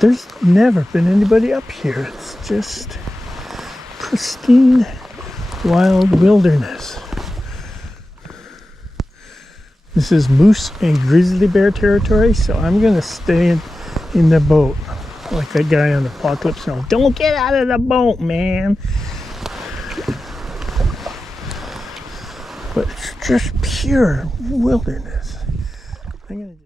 there's never been anybody up here. It's just pristine wild wilderness. This is moose and grizzly bear territory, so I'm gonna stay in the boat like that guy on Apocalypse Now. Don't get out of the boat, man. But it's just pure wilderness. I'm gonna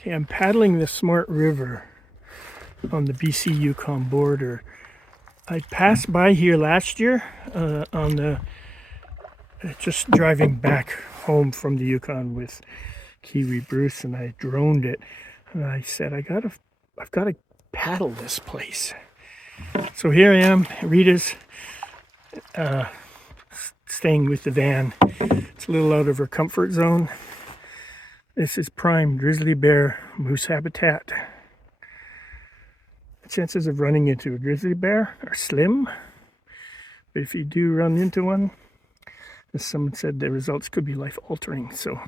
Okay, I'm paddling the Smart River on the BC Yukon border. I passed by here last year on the just driving back home from the Yukon with Kiwi Bruce, and I droned it, and I said I've got to paddle this place. So here I am. Rita's staying with the van. It's a little out of her comfort zone. This is prime grizzly bear moose habitat. The chances of running into a grizzly bear are slim, but if you do run into one, as someone said, the results could be life-altering. So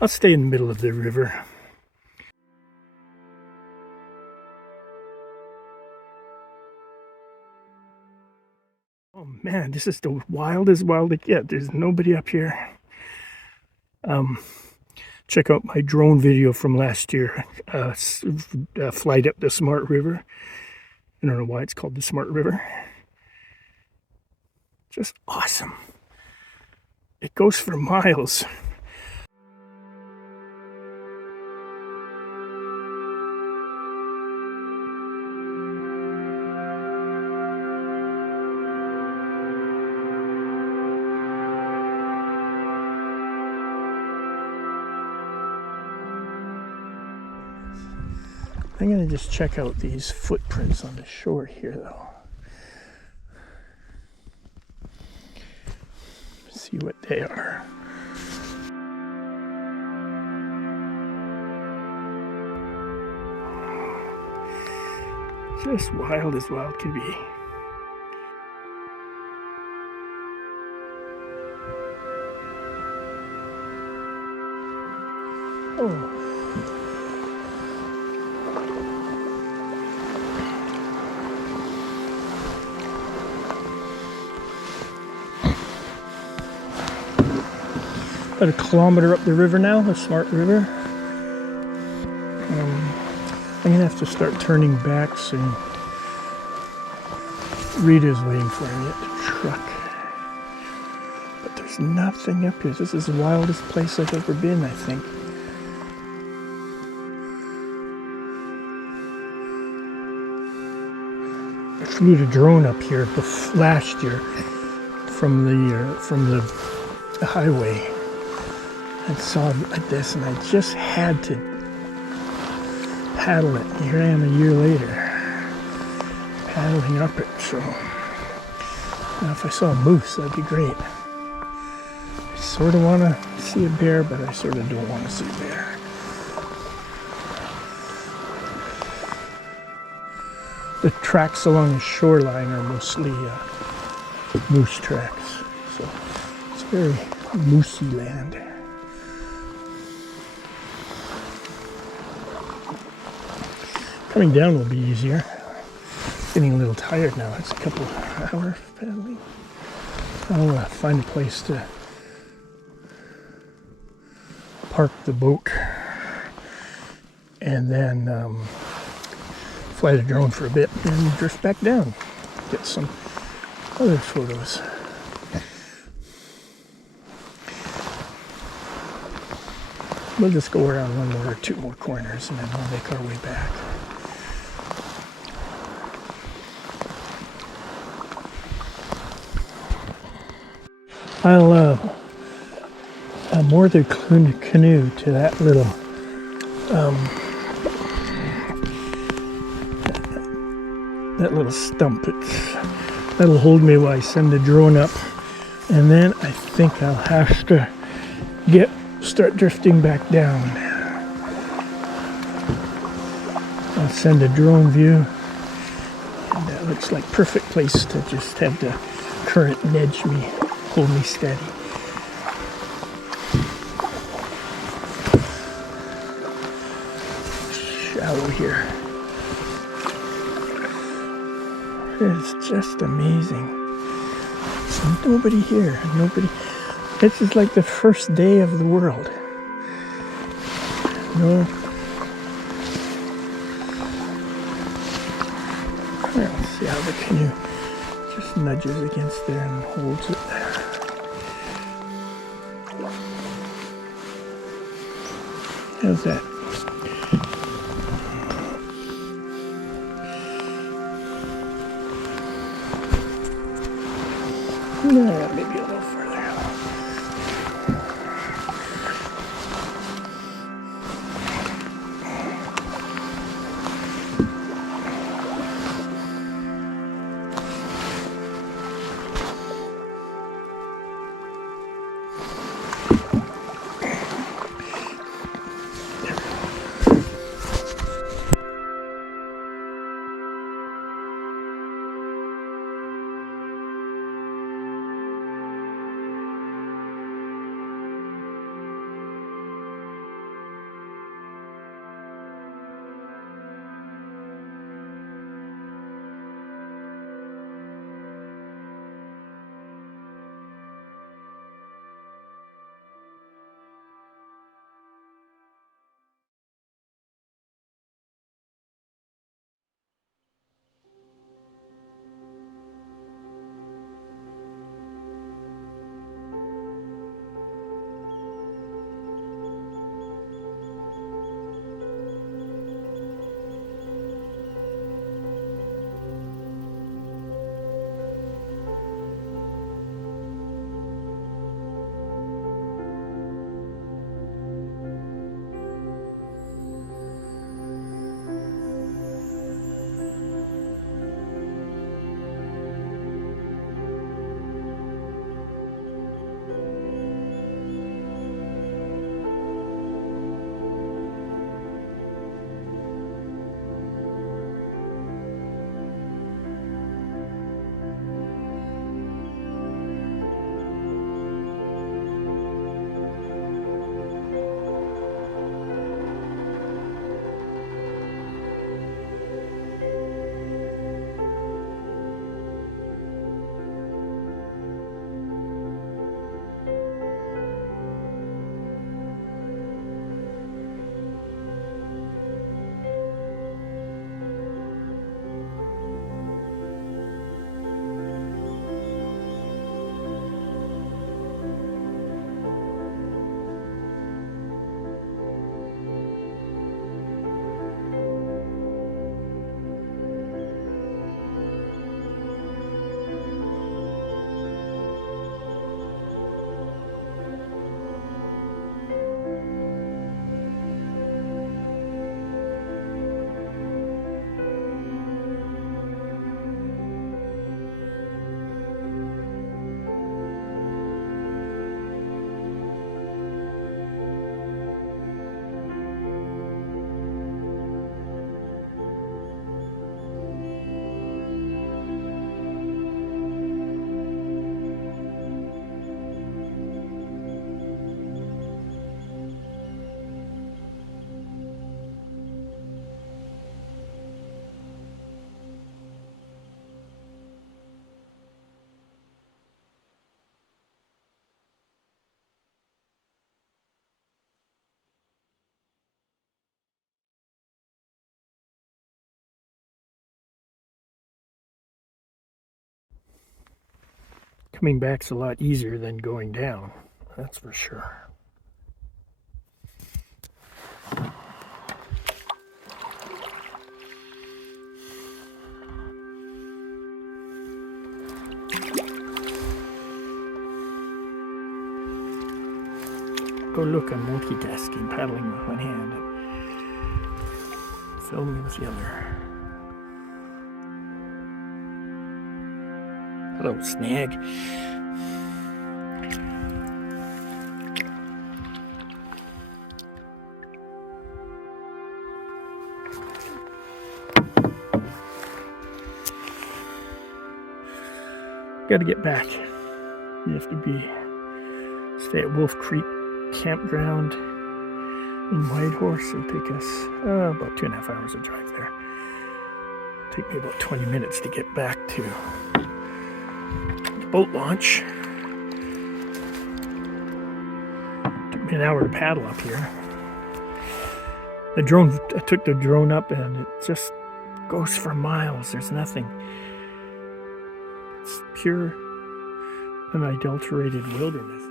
I'll stay in the middle of the river. Oh man, this is the wildest wild it gets. There's nobody up here. Check out my drone video from last year, flight up the Smart River. I don't know why it's called the Smart River. Just awesome. It goes for miles. I'm going to just check out these footprints on the shore here, though. See what they are. Just wild as wild can be. Oh. About a kilometer up the river now, the Smart River. I'm gonna have to start turning back soon. Rita's waiting for me at the truck. But there's There's nothing up here. This is the wildest place I've ever been, I think. I flew the drone up here last year from the highway and saw this, and I just had to paddle it. Here I am a year later, paddling up it. So now if I saw a moose, that'd be great. I sort of want to see a bear, but I sort of don't want to see a bear. The tracks along the shoreline are mostly moose tracks, so it's very moosey land. Coming down will be easier. Getting a little tired now. It's a couple hours paddling. I'll find a place to park the boat and then fly the drone for a bit and drift back down. Get some other photos. We'll just go around one more or two more corners and then we'll make our way back. I'll moor the canoe to that little stump. That'll hold me while I send the drone up, and then I think I'll have to start drifting back down. I'll send a drone view, and that looks like perfect place to just have the current nudge me, hold me steady. Shallow here. It's just amazing. There's nobody here. Nobody. This is like the first day of the world. No. Let's see how the canoe just nudges against there and holds it there. How's that? Yeah, maybe a little further. Coming back's a lot easier than going down, that's for sure. Oh look, I'm multitasking, paddling with one hand and filming with the other. Hello, snag. Got to get back. You have to stay at Wolf Creek Campground in Whitehorse. It'll take us about 2.5 hours of drive there. It'll take me about 20 minutes to get back to the boat launch. Took me an hour to paddle up here. I took the drone up and it just goes for miles. There's nothing. It's pure, unadulterated wilderness.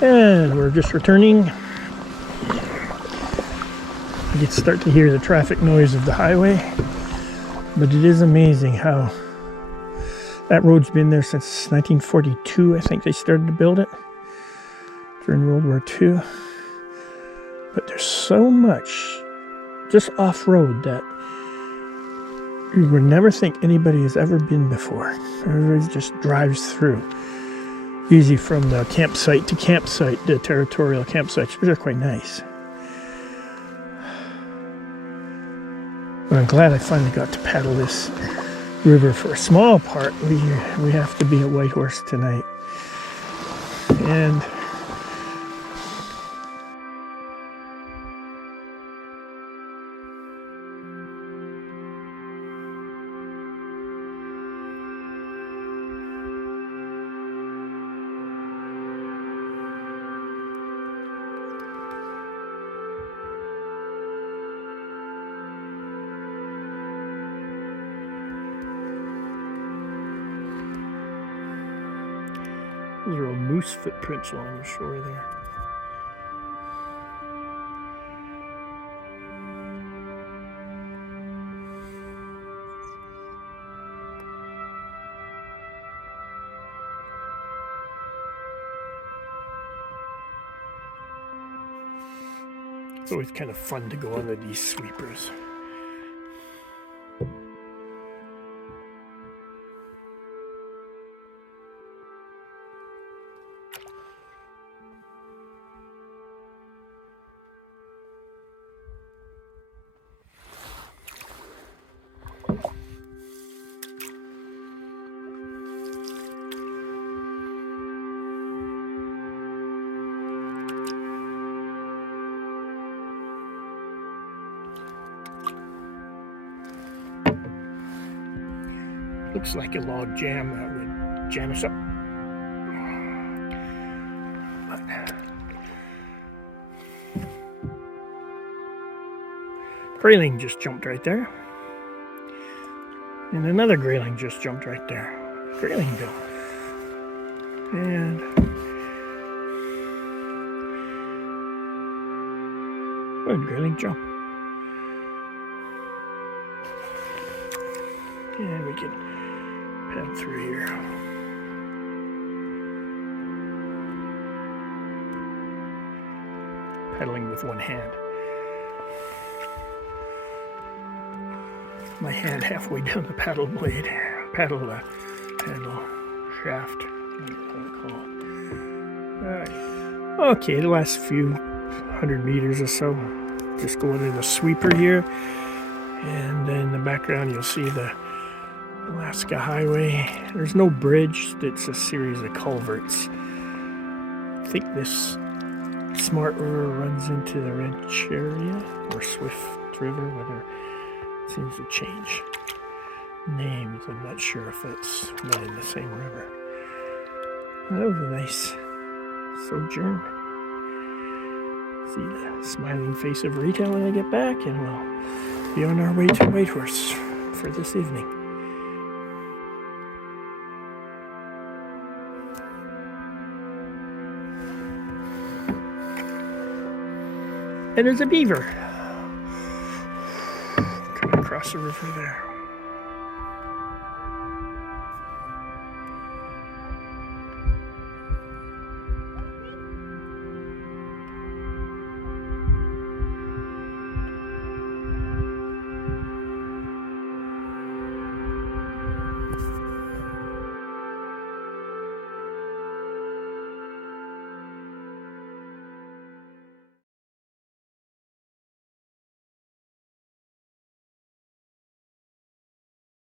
And we're just returning. You can start to hear the traffic noise of the highway, but it is amazing how that road's been there since 1942. I think they started to build it during World War II. But there's so much just off-road that you would never think anybody has ever been before. Everybody just drives through. Easy from the campsite to campsite, the territorial campsites, which are quite nice. But I'm glad I finally got to paddle this river for a small part. We have to be at Whitehorse tonight. And those are old moose footprints along the shore there. It's always kind of fun to go under these sweepers. Looks like a log jam that would jam us up. Grayling just jumped right there. And another grayling just jumped right there. Grayling bill. And good grayling jump. And we can paddle through here. Paddling with one hand. My hand halfway down the paddle blade, paddle shaft. Alright. Okay, the last few 100 meters or so. Just go under the sweeper here. And then in the background you'll see the Alaska Highway. There's no bridge, it's a series of culverts. I think this Smart River runs into the Wrench area, or Swift River, whether it seems to change names. I'm not sure if it's one in the same river. That was a nice sojourn. See the smiling face of Rita when I get back, and we'll be on our way to Whitehorse for this evening. And there's a beaver coming across the river there.